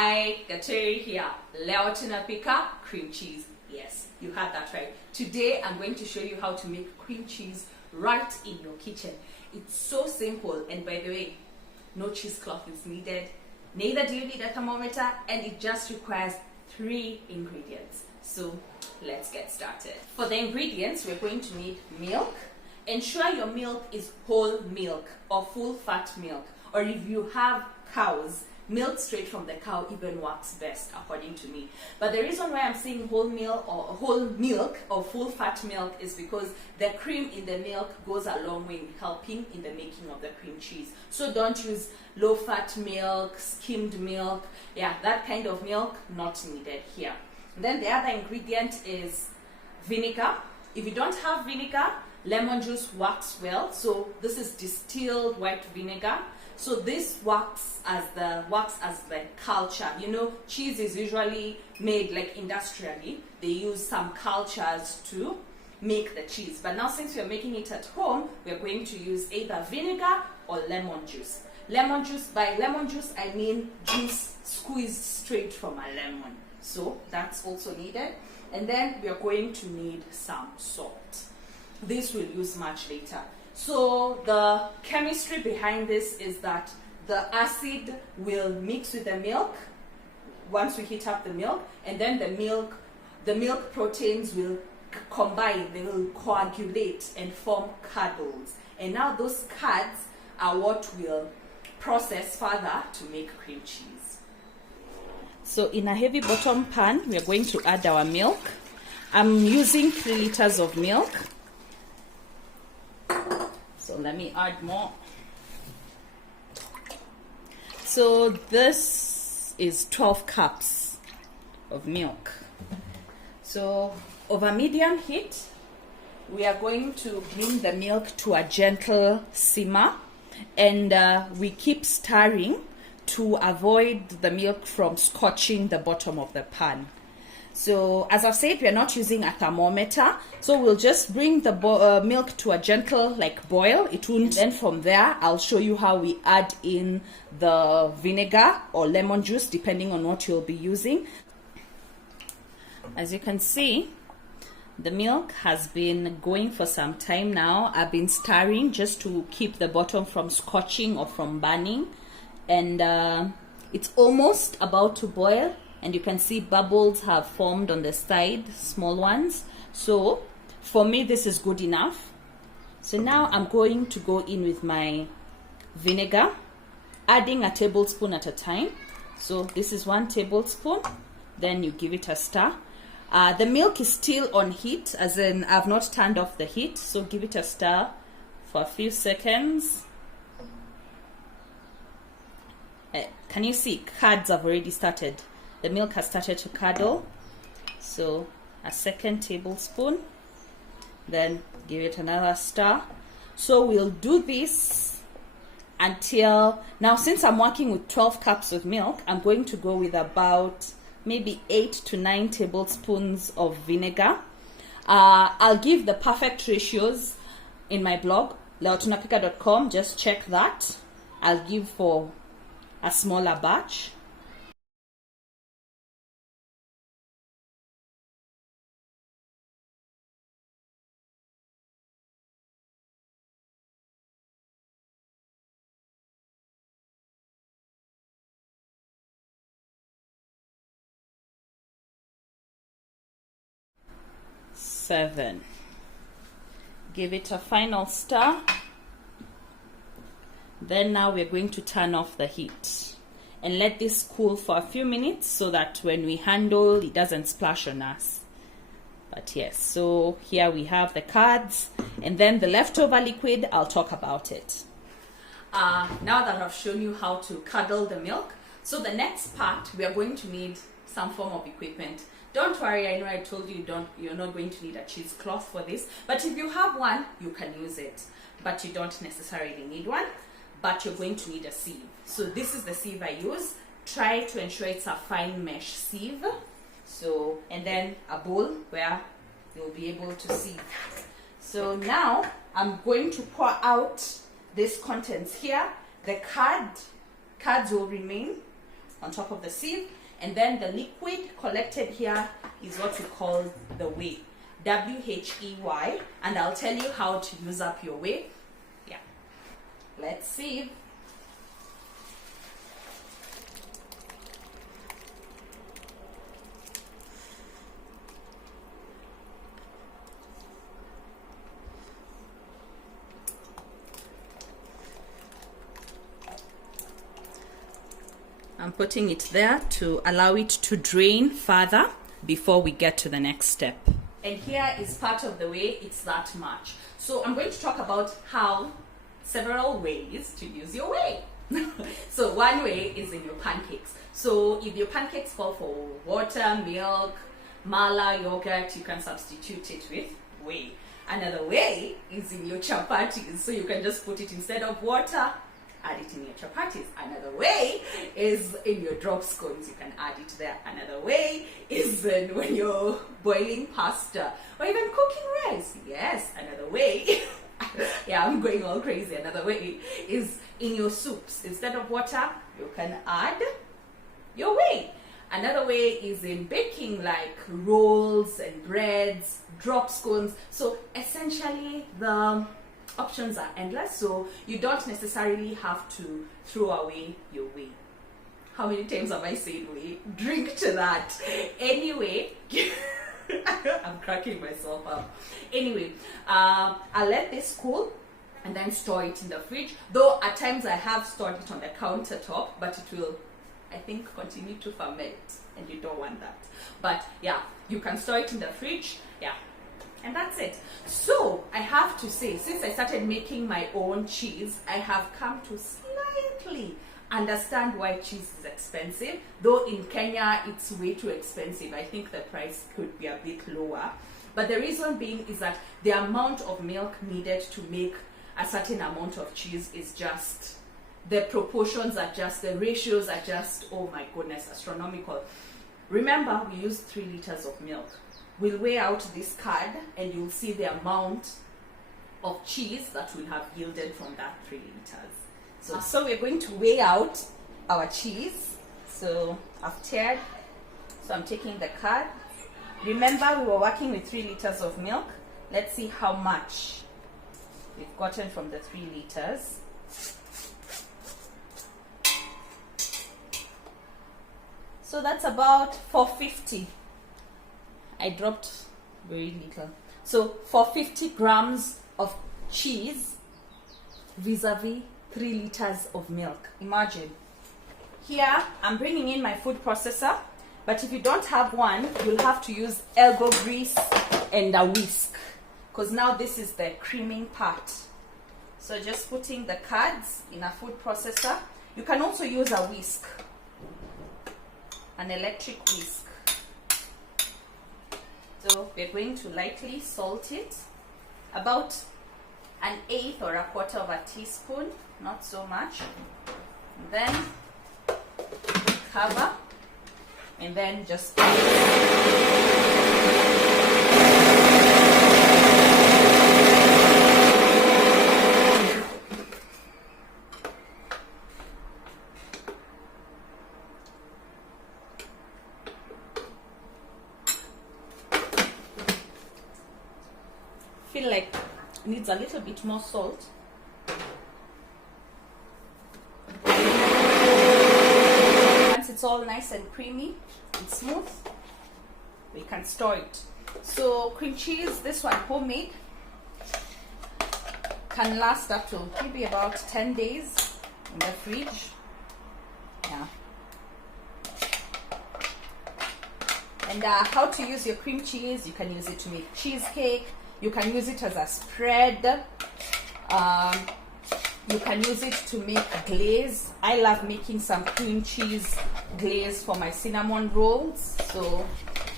Hi, Gateri here. Leo Tunapika cream cheese. Yes, you had that right. Today I'm going to show you how to make cream cheese right in your kitchen. It's so simple, and by the way, no cheesecloth is needed. Neither do you need a thermometer, and it just requires 3 ingredients. So let's get started. For the ingredients, we're going to need milk. Ensure your milk is whole milk or full fat milk, or if you have cows, milk straight from the cow even works best according to me. But the reason why I'm saying whole milk or full fat milk is because the cream in the milk goes a long way in helping in the making of the cream cheese. So don't use low fat milk, skimmed milk. Yeah, that kind of milk not needed here. And then the other ingredient is vinegar. If you don't have vinegar, lemon juice works well. So this is distilled white vinegar. So this works as the culture. You know, cheese is usually made like industrially. They use some cultures to make the cheese. But now since we're making it at home, we're going to use either vinegar or lemon juice. Lemon juice, by lemon juice I mean juice squeezed straight from a lemon. So that's also needed. And then we're going to need some salt. This we'll use much later. So the chemistry behind this is that the acid will mix with the milk once we heat up the milk, and then the milk proteins will combine, they will coagulate and form curdles. And now those curds are what we'll process further to make cream cheese. So in a heavy bottom pan, we are going to add our milk. I'm using 3 liters of milk. So let me add more. So this is 12 cups of milk. So over medium heat, we are going to bring the milk to a gentle simmer, and we keep stirring to avoid the milk from scorching the bottom of the pan. So as I've said, we're not using a thermometer, so we'll just bring the milk to a gentle boil. It won't. Then from there, I'll show you how we add in the vinegar or lemon juice, depending on what you'll be using. As you can see, the milk has been going for some time now. I've been stirring just to keep the bottom from scorching or from burning, and it's almost about to boil. And you can see bubbles have formed on the side, small ones. So for me, this is good enough. So now I'm going to go in with my vinegar, adding a tablespoon at a time. So this is 1 tablespoon. Then you give it a stir. The milk is still on heat, as in I've not turned off the heat. So give it a stir for a few seconds. Can you see curds have already started? The milk has started to curdle. So a 2nd tablespoon, then give it another stir. So we'll do this until, now since I'm working with 12 cups of milk, I'm going to go with about maybe 8 to 9 tablespoons of vinegar. I'll give the perfect ratios in my blog, leotunapika.com. Just check that. I'll give for a smaller batch. Seven. Give it a final stir. Then now we're going to turn off the heat and let this cool for a few minutes so that when we handle, it doesn't splash on us. But yes, so here we have the curds, and then the leftover liquid, I'll talk about it. Now that I've shown you how to curdle the milk, so the next part, we are going to need some form of equipment. Don't worry, I know I told you you're not going to need a cheesecloth for this, but if you have one, you can use it. But you don't necessarily need one, but you're going to need a sieve. So this is the sieve I use. Try to ensure it's a fine mesh sieve. So, and then a bowl where you'll be able to sieve. So now I'm going to pour out this contents here. The curds will remain, on top of the sieve, and then the liquid collected here is what we call the whey, W-H-E-Y, and I'll tell you how to use up your whey. Yeah, let's see. I'm putting it there to allow it to drain further before we get to the next step. And here is part of the way it's that much. So I'm going to talk about several ways to use your whey. So one way is in your pancakes. So if your pancakes call for water, milk, mala, yogurt, you can substitute it with whey. Another way is in your chapatis. So you can just put it instead of water, add it in your chapatis. Another way is in your drop scones. You can add it there. Another way is when you're boiling pasta or even cooking rice. Yes, another way. Yeah, I'm going all crazy. Another way is in your soups. Instead of water, you can add your whey. Another way is in baking, like rolls and breads, drop scones. So essentially the options are endless, so you don't necessarily have to throw away your whey. How many times have I said whey? Drink to that. Anyway, I'm cracking myself up. Anyway, I'll let this cool and then store it in the fridge. Though at times I have stored it on the countertop, but it will, I think, continue to ferment, and you don't want that. But yeah, you can store it in the fridge. Yeah. And that's it. So I have to say, since I started making my own cheese, I have come to slightly understand why cheese is expensive. Though in Kenya it's way too expensive. I think the price could be a bit lower. But the reason being is that the amount of milk needed to make a certain amount of cheese is just, the proportions are just, the ratios are just, oh my goodness, astronomical. Remember, we use 3 liters of milk. We'll weigh out this card and you'll see the amount of cheese that will have yielded from that 3 liters. So we're going to weigh out our cheese. So I've tiered. So I'm taking the card. Remember, we were working with 3 liters of milk. Let's see how much we've gotten from the 3 liters. So that's about 450. I dropped very little. So for 50 grams of cheese vis-a-vis 3 liters of milk. Imagine. Here I'm bringing in my food processor, but if you don't have one, you'll have to use elbow grease and a whisk, because now this is the creaming part. So just putting the curds in a food processor. You can also use a whisk, an electric whisk. So we're going to lightly salt it, about 1/8 or 1/4 of a teaspoon, not so much. And then cover, and then just feel like it needs a little bit more salt. Once it's all nice and creamy and smooth, we can store it. So cream cheese, this one homemade, can last up to maybe about 10 days in the fridge. Yeah. And how to use your cream cheese: you can use it to make cheesecake, you can use it as a spread, you can use it to make glaze. I love making some cream cheese glaze for my cinnamon rolls, so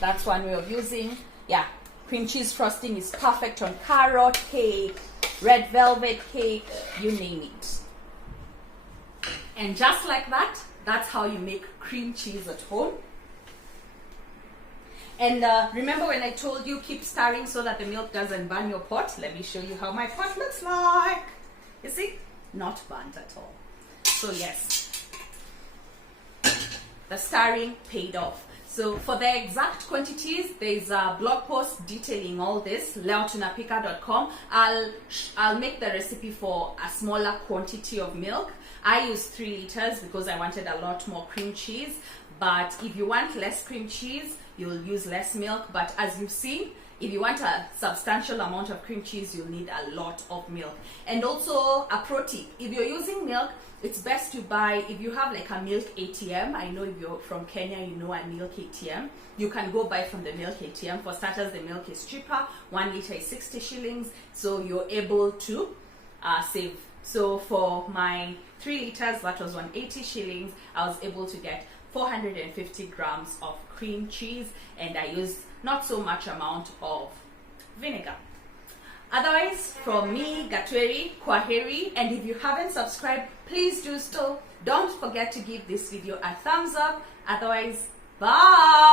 that's one way of using. Yeah, cream cheese frosting is perfect on carrot cake, red velvet cake, you name it. And just like that, that's how you make cream cheese at home. And remember when I told you keep stirring so that the milk doesn't burn your pot? Let me show you how my pot looks like. You see? Not burnt at all. So yes. the stirring paid off. So for the exact quantities, there's a blog post detailing all this, tunapika.com. I'll make the recipe for a smaller quantity of milk. I use 3 liters because I wanted a lot more cream cheese. But if you want less cream cheese, you'll use less milk. But as you've seen, if you want a substantial amount of cream cheese, you'll need a lot of milk. And also a pro tip, if you're using milk, it's best to buy, if you have like a milk ATM, I know if you're from Kenya, you know a milk ATM, you can go buy from the milk ATM. For starters, the milk is cheaper, 1 liter is 60 shillings, so you're able to save. So for my 3 liters, that was 180 shillings, I was able to get 450 grams of cream cheese, and I used not so much amount of vinegar. Otherwise, from me, Gatweri, Kwaheri, and if you haven't subscribed, please do so. Don't forget to give this video a thumbs up. Otherwise, bye!